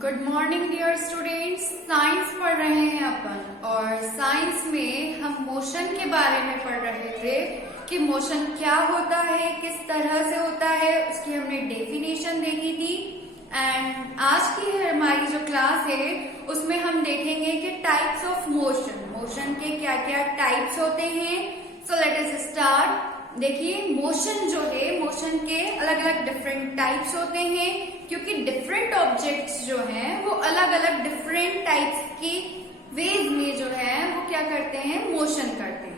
Good morning dear students. Science पढ़ रहे हैं अपन और साइंस में हम मोशन के बारे में पढ़ रहे थे कि मोशन क्या होता है, किस तरह से होता है, उसकी हमने डेफिनेशन देखी थी। एंड आज की हमारी जो क्लास है उसमें हम देखेंगे कि टाइप्स ऑफ मोशन के क्या क्या टाइप्स होते हैं। So let us start. देखिए, मोशन जो है, मोशन के अलग अलग डिफरेंट टाइप्स होते हैं क्योंकि डिफरेंट ऑब्जेक्ट्स जो हैं वो अलग अलग डिफरेंट टाइप्स की वेज में जो है वो क्या करते हैं, मोशन करते हैं।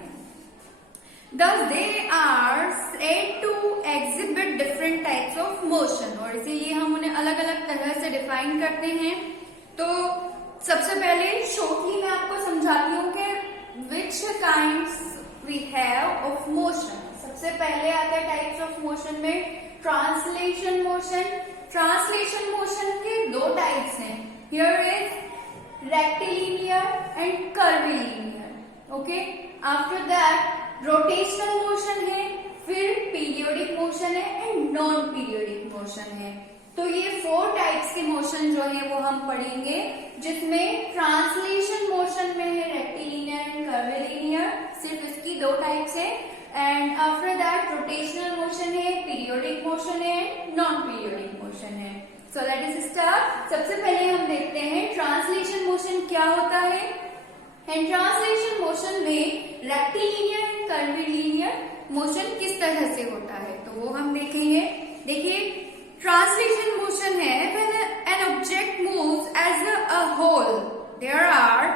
Thus they are said to exhibit different types of motion और इसीलिए हम उन्हें अलग अलग तरह से डिफाइन करते हैं। तो सबसे पहले शॉर्टली मैं आपको समझाती हूँ कि which kinds we have of motion. सबसे पहले आता है टाइप्स ऑफ मोशन में ट्रांसलेशन मोशन। ट्रांसलेशन मोशन के दो टाइप्स हैं, here is rectilinear and curvilinear. Okay, after that rotational motion है, फिर पीरियोडिक मोशन है एंड नॉन पीरियोडिक मोशन है। तो ये 4 टाइप्स के मोशन जो है वो हम पढ़ेंगे, जिसमें ट्रांसलेशन मोशन में है रेक्टिलिनियर एंड कर्विलिनियर, सिर्फ इसकी 2 टाइप्स है। And after that rotational motion है, पीरियोडिक मोशन है, नॉन पीरियोडिक मोशन है। So let us start. सबसे पहले हम देखते हैं ट्रांसलेशन मोशन क्या होता है। एंड ट्रांसलेशन मोशन में रेक्टिलिनियर एंड कर्विलिनियर मोशन किस तरह से होता है तो वो हम देखेंगे। देखिए, ट्रांसलेशन मोशन है when an object moves as a whole, there are,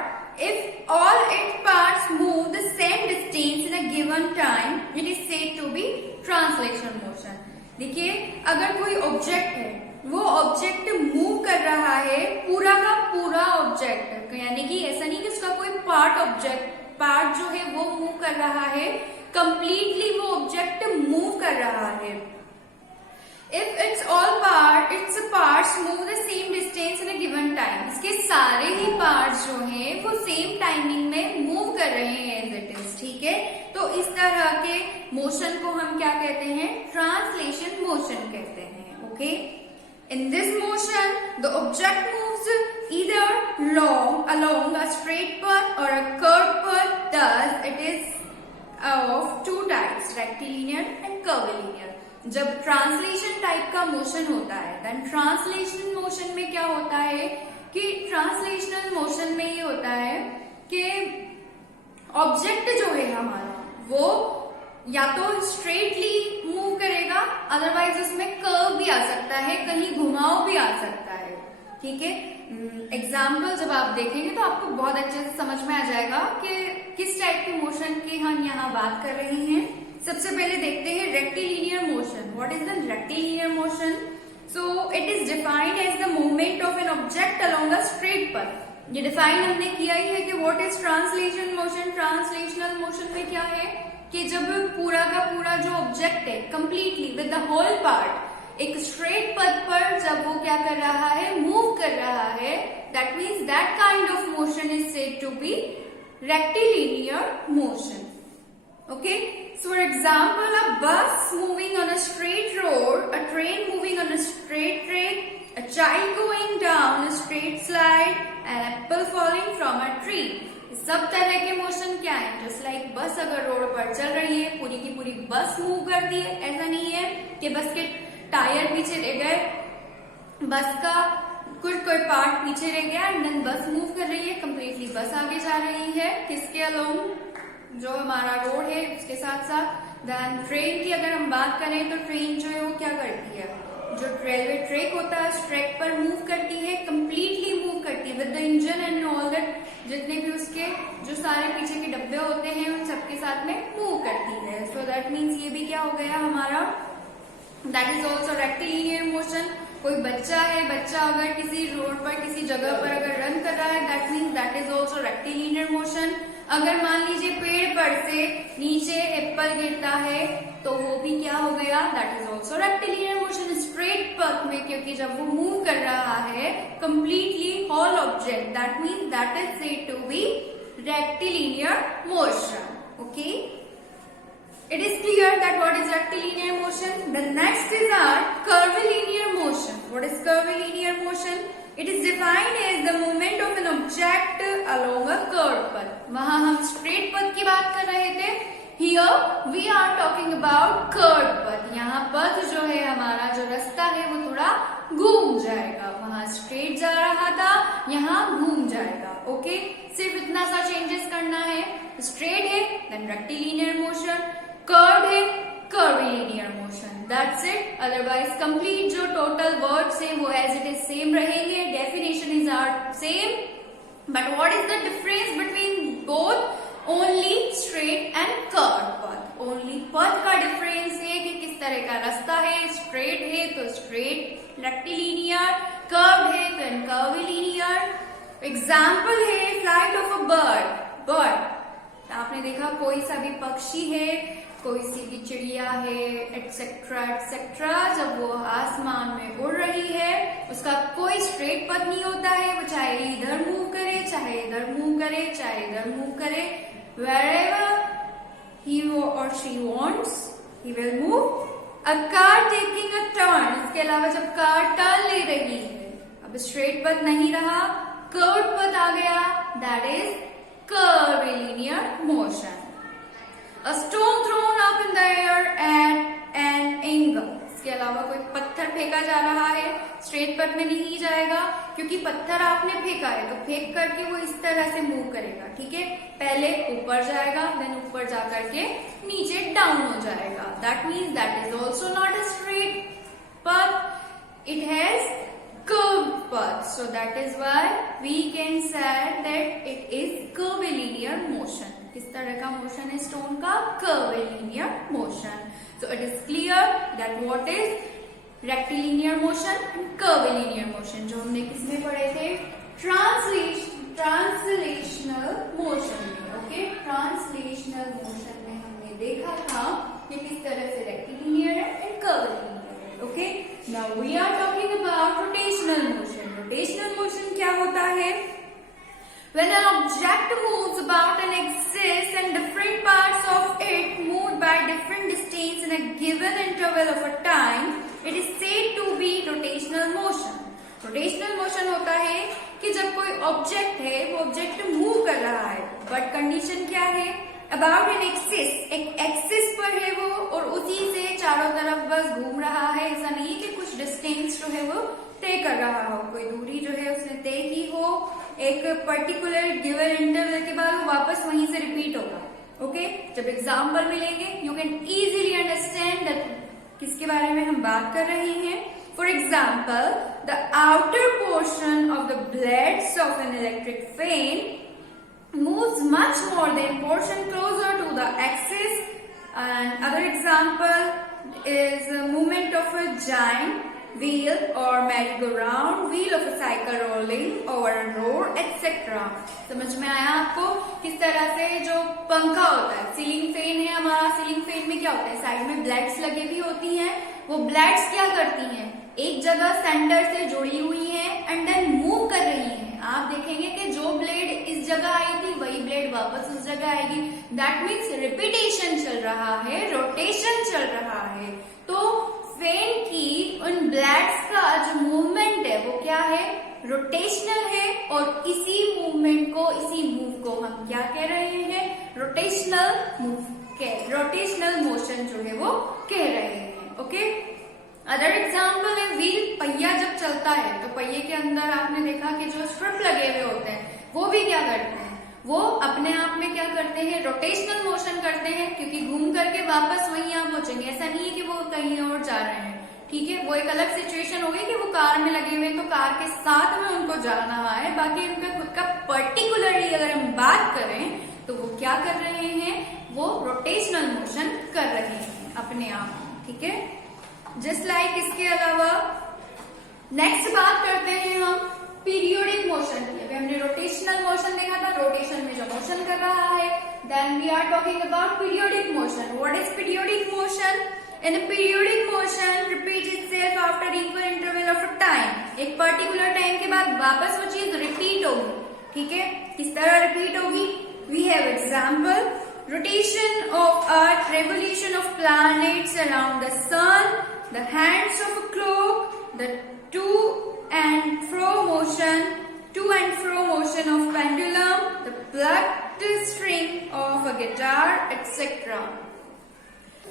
if all its parts move the same distance in a given time, it is said to be translation motion। देखिए, अगर कोई ऑब्जेक्ट है, वो object move कर रहा है, पूरा का पूरा ऑब्जेक्ट, यानी कि ऐसा नहीं कि उसका कोई पार्ट जो है वो मूव कर रहा है, कंप्लीटली वो ऑब्जेक्ट मूव कर रहा है। If its parts move the same distance in a given time, इसके सारे ही पार्ट्स जो हैं वो सेम टाइमिंग में मूव कर रहे हैं एज इट इज, ठीक है। तो इस तरह के मोशन को हम क्या कहते हैं, ट्रांसलेशन मोशन कहते हैं। Okay, in this motion the object moves either along a straight path or a curved path, thus it is of 2 types, rectilinear and curvilinear। जब ट्रांसलेशन टाइप का मोशन होता है, देन ट्रांसलेशन मोशन में क्या होता है कि ट्रांसलेशनल मोशन में ये होता है कि ऑब्जेक्ट जो है हमारा वो या तो स्ट्रेटली मूव करेगा, अदरवाइज उसमें कर्व भी आ सकता है, कहीं घुमाव भी आ सकता है, ठीक है। एग्जाम्पल जब आप देखेंगे तो आपको बहुत अच्छे से समझ में आ जाएगा कि किस टाइप के मोशन की हम यहाँ बात कर रहे हैं। सबसे पहले देखते हैं rectilinear motion. What is the rectilinear motion? So it is defined as the movement of an object along a straight path. ये डिफाइन हमने किया ही है कि what is translation motion. Translational motion में क्या है कि जब पूरा का पूरा जो ऑब्जेक्ट है completely with the whole part एक स्ट्रेट पथ पर जब वो क्या कर रहा है, मूव कर रहा है, that means that kind of motion is said to be rectilinear motion. Okay, so for example, a bus moving on a straight road, a train moving on a straight track, a child going down a straight slide, an apple falling from a tree। सब तरह के motion क्या है, just like बस अगर road पर चल रही है, पूरी की पूरी बस मूव करती है। ऐसा नहीं है कि बस के टायर पीछे रह गए, बस का कोई पार्ट पीछे रह गया एंड देन बस मूव कर रही है, कंप्लीटली बस आगे जा रही है किसके अलोंग, जो हमारा रोड है उसके साथ साथ। देन ट्रेन की अगर हम बात करें तो ट्रेन जो है वो क्या करती है, जो रेलवे ट्रैक होता है उस ट्रैक पर मूव करती है, कंप्लीटली मूव करती है with the engine and all that, जितने भी उसके जो सारे पीछे के डब्बे होते हैं उन सबके साथ में मूव करती है। सो दैट मीन्स ये भी क्या हो गया हमारा, that is also rectilinear motion. कोई बच्चा है, बच्चा अगर किसी रोड पर किसी जगह पर अगर रन कर रहा है, that means that is also rectilinear motion. अगर मान लीजिए पेड़ पर से नीचे एप्पल गिरता है तो वो भी क्या हो गया, that is also rectilinear motion straight path में, क्योंकि जब वो मूव कर रहा है completely whole object, that means that is said to be rectilinear motion. Okay, It is clear that what is rectilinear motion. The next is our curvilinear motion. What is curvilinear motion? It is defined as the movement of an object along a curved path. वहां हम straight path की बात कर रहे थे. Here we are talking about curved path. यहाँ पथ जो है हमारा जो रास्ता है वो थोड़ा घूम जाएगा. वहां straight जा रहा था, यहाँ घूम जाएगा. ओके, सिर्फ इतना सा चेंजेस करना है. Straight है then rectilinear motion, curved है curvilinear motion. That's it. Otherwise complete जो total words है वो as it is same रहेंगे. Definition is our same. But what is the difference between both? Only straight and curved path. Only path का difference है कि किस तरह का रास्ता है. Straight है तो straight, rectilinear, curved है तो curvilinear. Example है flight of a bird. Bird. आपने देखा कोई सा भी पक्षी है, कोई सी भी चिड़िया है, एक्सेट्रा एक्सेट्रा, जब वो आसमान में उड़ रही है उसका कोई स्ट्रेट पथ नहीं होता है. वो चाहे इधर मूव करे, चाहे इधर मूव करे, चाहे इधर मूव करे, wherever he or she wants he will move. A car taking a turn. इसके अलावा जब कार टर्न ले रही है, अब स्ट्रेट पथ नहीं रहा, कर्व्ड पथ आ गया. That is curvilinear motion. A stone thrown up in the air at an angle. इसके अलावा कोई पत्थर फेंका जा रहा है, स्ट्रेट पथ में नहीं जाएगा क्योंकि पत्थर आपने फेंका है तो फेंक करके वो इस तरह से मूव करेगा. ठीक है, पहले ऊपर जाएगा, देन ऊपर जाकर के नीचे डाउन हो जाएगा. That means that is also not a straight पथ. It has curved path. So that is why we can say that it is curvilinear motion. किस तरह का मोशन है स्टोन का? curvilinear motion. So it is clear that what is rectilinear motion and curvilinear motion. जो हमने किसमें पढ़े थे? translational motion में. Okay, translational motion में हमने देखा था कि किस तरह से rectilinear and curvilinear. Okay, now we are talking about rotational motion. Rotational motion क्या होता है? When an object moves about an axis and different parts of it move by different distance in a given interval of a time, it is said to be rotational motion. Rotational motion होता है कि जब कोई object है वो object move कर रहा है, बट कंडीशन क्या है? अबाउट एन एक्सिस, एक एक्सिस पर है वो और उसी से चारों तरफ बस घूम रहा है. ऐसा नहीं कि कुछ डिस्टेंस जो है वो तय कर रहा हो, कोई दूरी जो है उसने तय की हो, एक पर्टिकुलर गिवन इंटरवल के बाद वो वापस वहीं से रिपीट होगा. ओके, जब एग्जाम्पल मिलेंगे you can easily understand that किसके बारे में हम बात कर रहे हैं. For example, the outer portion of the blades of an electric fan moves much more than portion closer to the axis. And other example is a movement of a giant wheel or merry-go-round wheel of a cycle rolling over a road, etc. समझ में आया आपको? किस तरह से जो पंखा होता है, सीलिंग फैन है हमारा, सीलिंग फैन में क्या होता है? साइड में ब्लेड्स लगी हुई होती हैं. वो ब्लेड्स क्या करती हैं? एक जगह सेंटर से जुड़ी हुई हैं एंड देन मूव कर रही हैं. आप देखेंगे कि जो ब्लेड इस जगह आई थी वही ब्लेड वापस उस जगह आएगी. दैट मीन्स रिपीटेशन चल रहा है, रोटेशन चल रहा है. तो फैन की उन ब्लेड्स का जो मूवमेंट है वो क्या है? रोटेशनल है. और इसी मूवमेंट को, इसी मूव को हम क्या कह रहे हैं? रोटेशनल मूव, रोटेशनल मोशन जो है वो कह रहे हैं. ओके, अदर एग्जाम्पल है व्हील. पहिया जब चलता है तो पहिए के अंदर आपने देखा कि जो स्ट्रिप लगे हुए होते हैं वो भी क्या करते हैं? वो अपने आप में क्या करते हैं? रोटेशनल मोशन करते हैं, क्योंकि घूम करके वापस वहीं आप पहुंचेंगे. ऐसा नहीं है कि वो कहीं और जा रहे हैं. ठीक है, वो एक अलग सिचुएशन होगी कि वो कार में लगे हुए हैं तो कार के साथ में उनको जाना है. बाकी उनका खुद का पर्टिकुलरली अगर हम बात करें तो वो क्या कर रहे हैं? वो रोटेशनल मोशन कर रहे हैं अपने आप. ठीक है, जस्ट लाइक इसके अलावा नेक्स्ट बात करते हैं हम पीरियोडिक मोशन की. अभी हमने रोटेशनल मोशन देखा था, रोटेशन में जो मोशन कर रहा है. Then we are talking about periodic motion. What is periodic motion? In periodic motion repeat itself after equal interval of a time. एक पर्टिकुलर टाइम के बाद वापस वो चीज रिपीट होगी. ठीक है, किस तरह रिपीट होगी? We have example. rotation of Earth, revolution of planets around the sun, the hands of a clock, the to and fro motion of pendulum, the plucked string of a guitar, etc.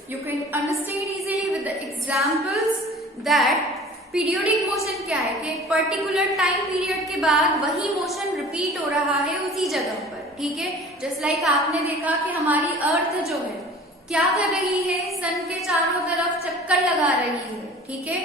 You can understand easily with the examples that periodic motion क्या है कि एक particular time period के बाद वही motion repeat हो रहा है उसी जगह पर, ठीक है। जस्ट लाइक आपने देखा कि हमारी अर्थ जो है क्या कर रही है, सन के चारों तरफ चक्कर लगा रही है, ठीक है।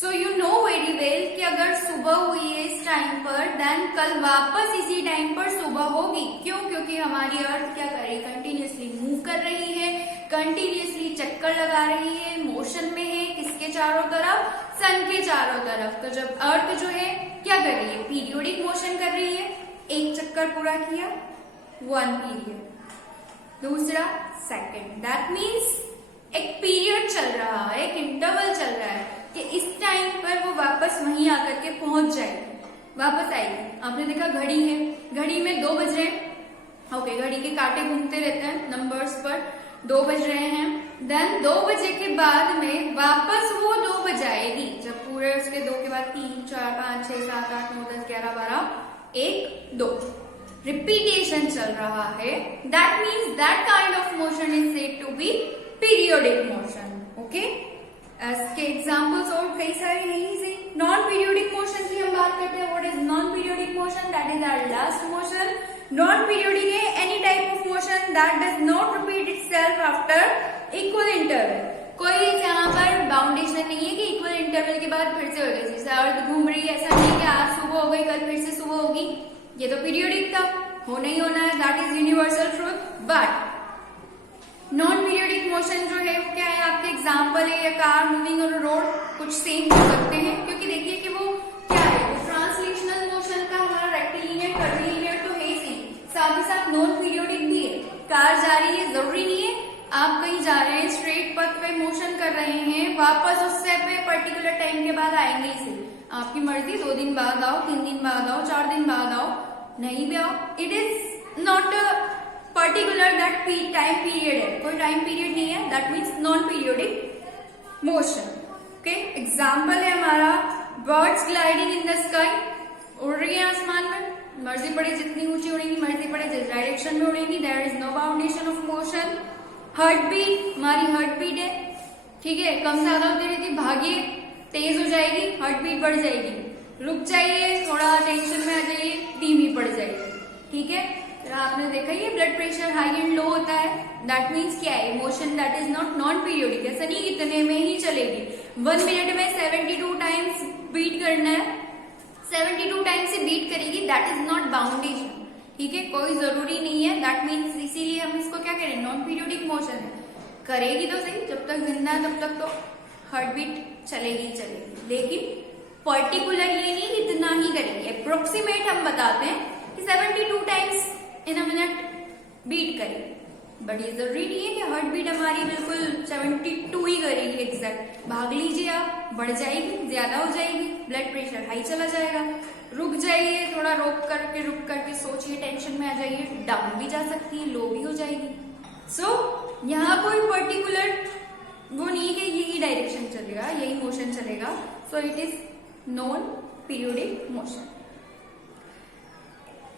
So you know very well कि अगर सुबह हुई है इस टाइम पर, देन कल वापस इसी टाइम पर सुबह होगी। क्यों? क्योंकि हमारी अर्थ क्या कर रही है, कंटिन्यूसली मूव कर रही है, कंटिन्यूसली चक्कर लगा रही है, मोशन में है, किसके चारों तरफ, सन के चारों तरफ। तो जब अर्थ जो है क्या कर रही है, पीरियोडिक मोशन कर रही है, एक चक्कर पूरा किया, 1 पीरियड, दूसरा सेकंड, दैट मीन्स एक पीरियड चल रहा है, एक इंटरवल चल रहा है कि इस टाइम पर वो वापस वहीं आकर के पहुंच जाएगी, वापस आएगी। आपने देखा घड़ी है, घड़ी में 2 बज रहे हैं, ओके, घड़ी के कांटे घूमते रहते हैं नंबर्स पर, 2 बज रहे हैं, देन 2 बजे के बाद में वापस वो 2 बजाएगी, जब पूरे उसके 2 के बाद 3, 4, 5, 6, 7, 8, 9, 10, 11, 12, 1, 2 रिपीटेशन चल रहा है। That means that kind of motion is said to be periodic motion, okay. इसके एग्जाम्पल्स और कई सारे यही से। नॉन पीरियोडिक मोशन की हम बात करते हैं। What is non periodic motion? That is our last motion. Non periodic है any type of motion that does not repeat itself after equal interval. कोई यहाँ पर बाउंडेशन नहीं है कि इक्वल इंटरवल के बाद फिर से होगी, जैसे अर्थ घूम रही है, ऐसा नहीं कि आज सुबह हो गई कल फिर से सुबह होगी, ये तो पीरियोडिक था, होना ही होना है, that is universal truth. But non periodic motion जो है वो क्या है, आपके एग्जाम्पल है, या कार मूविंग ऑन रोड, कुछ सेम कर सकते हैं, क्योंकि देखिए कि वो क्या है, वो ट्रांसलेशनल मोशन का हमारा रेक्टिलिनियर कर्विलिनियर तो है ही, साथ ही साथ नॉन पीरियोडिक भी है। कार जा रही है, जरूरी नहीं है आप कहीं जा रहे हैं, स्ट्रेट पथ पे मोशन कर रहे हैं, वापस उससे पे पर्टिकुलर टाइम के बाद आएंगे ही से, आपकी मर्जी, 2 दिन बाद आओ, 3 दिन बाद आओ, 4 दिन बाद आओ, नहीं भी आओ, it is not particular that time period है, कोई टाइम पीरियड नहीं है, that means non periodic motion, okay. Example है हमारा birds gliding in the sky, उड़ रही है आसमान में, मर्जी पड़े जितनी ऊंची उड़ेंगी, मर्जी पड़े जिस डायरेक्शन में उड़ेंगी, there is no boundation of motion. Heart beat, हमारी हार्ट बीट है, ठीक है, कम ज्यादा होती रहती, भागिए तेज हो जाएगी, हार्ट बीट बढ़ जाएगी, रुक जाइए, थोड़ा टेंशन में आ जाइए, धीमी पड़ जाएगी, ठीक है। फिर आपने देखा ये blood pressure high and low होता है, दैट मीन्स क्या है, motion that is not non periodic, ऐसा नहीं इतने में ही चलेगी, 1 मिनट में 72 टाइम्स बीट करना है, 72 टाइम्स से बीट करेगी, दैट इज नॉट बाउंडेशन, ठीक है, कोई जरूरी नहीं है, दैट मीन्स इसीलिए हम इसको क्या करें, नॉन पीरियोडिक मोशन है। करेगी तो सही, जब तक जिंदा है तब तक तो हार्ट बीट चलेगी चलेगी, लेकिन पर्टिकुलर ये नहीं इतना ही करेंगे, अप्रोक्सीमेट हम बताते हैं कि 72 times in a minute beat करेगी, बट ये जरूरी नहीं है कि हार्ट बीट हमारी बिल्कुल 72 ही करेगी एग्जैक्ट। भाग लीजिए आप, बढ़ जाएगी, ज्यादा हो जाएगी, ब्लड प्रेशर हाई चला जाएगा, रुक जाइए, थोड़ा रुक करके सोचिए, टेंशन में आ जाइए, डाउन भी जा सकती है, लो भी हो जाएगी। सो यहाँ कोई पर्टिकुलर वो नहीं कि यही डायरेक्शन चलेगा, यही मोशन चलेगा, सो it is non periodic motion.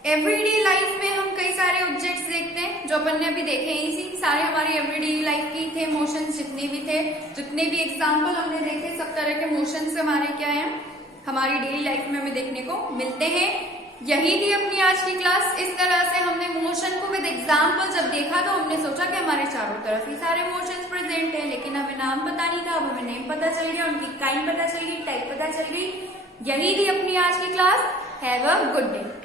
Everyday life में हम कई सारे ऑब्जेक्ट्स देखते हैं, जो अपन ने अभी देखे इसी सारे हमारे एवरीडे लाइफ के थे मोशंस, जितने भी थे, जितने भी एग्जांपल हमने देखे, सब तरह के मोशंस हमारे क्या हैं, हमारी डेली लाइफ में हमें देखने को मिलते हैं। यही थी अपनी आज की क्लास। इस तरह से हमने मोशन को विद एग्जांपल जब देखा तो हमने सोचा कि हमारे चारों तरफ ही सारे मोशंस प्रेजेंट हैं, लेकिन हमें नाम पता नहीं था, अब हमें नेम पता चल गया, उनकी काइंड पता चल गई, टाइप पता चल गई। यही थी अपनी आज की class. Have a good day.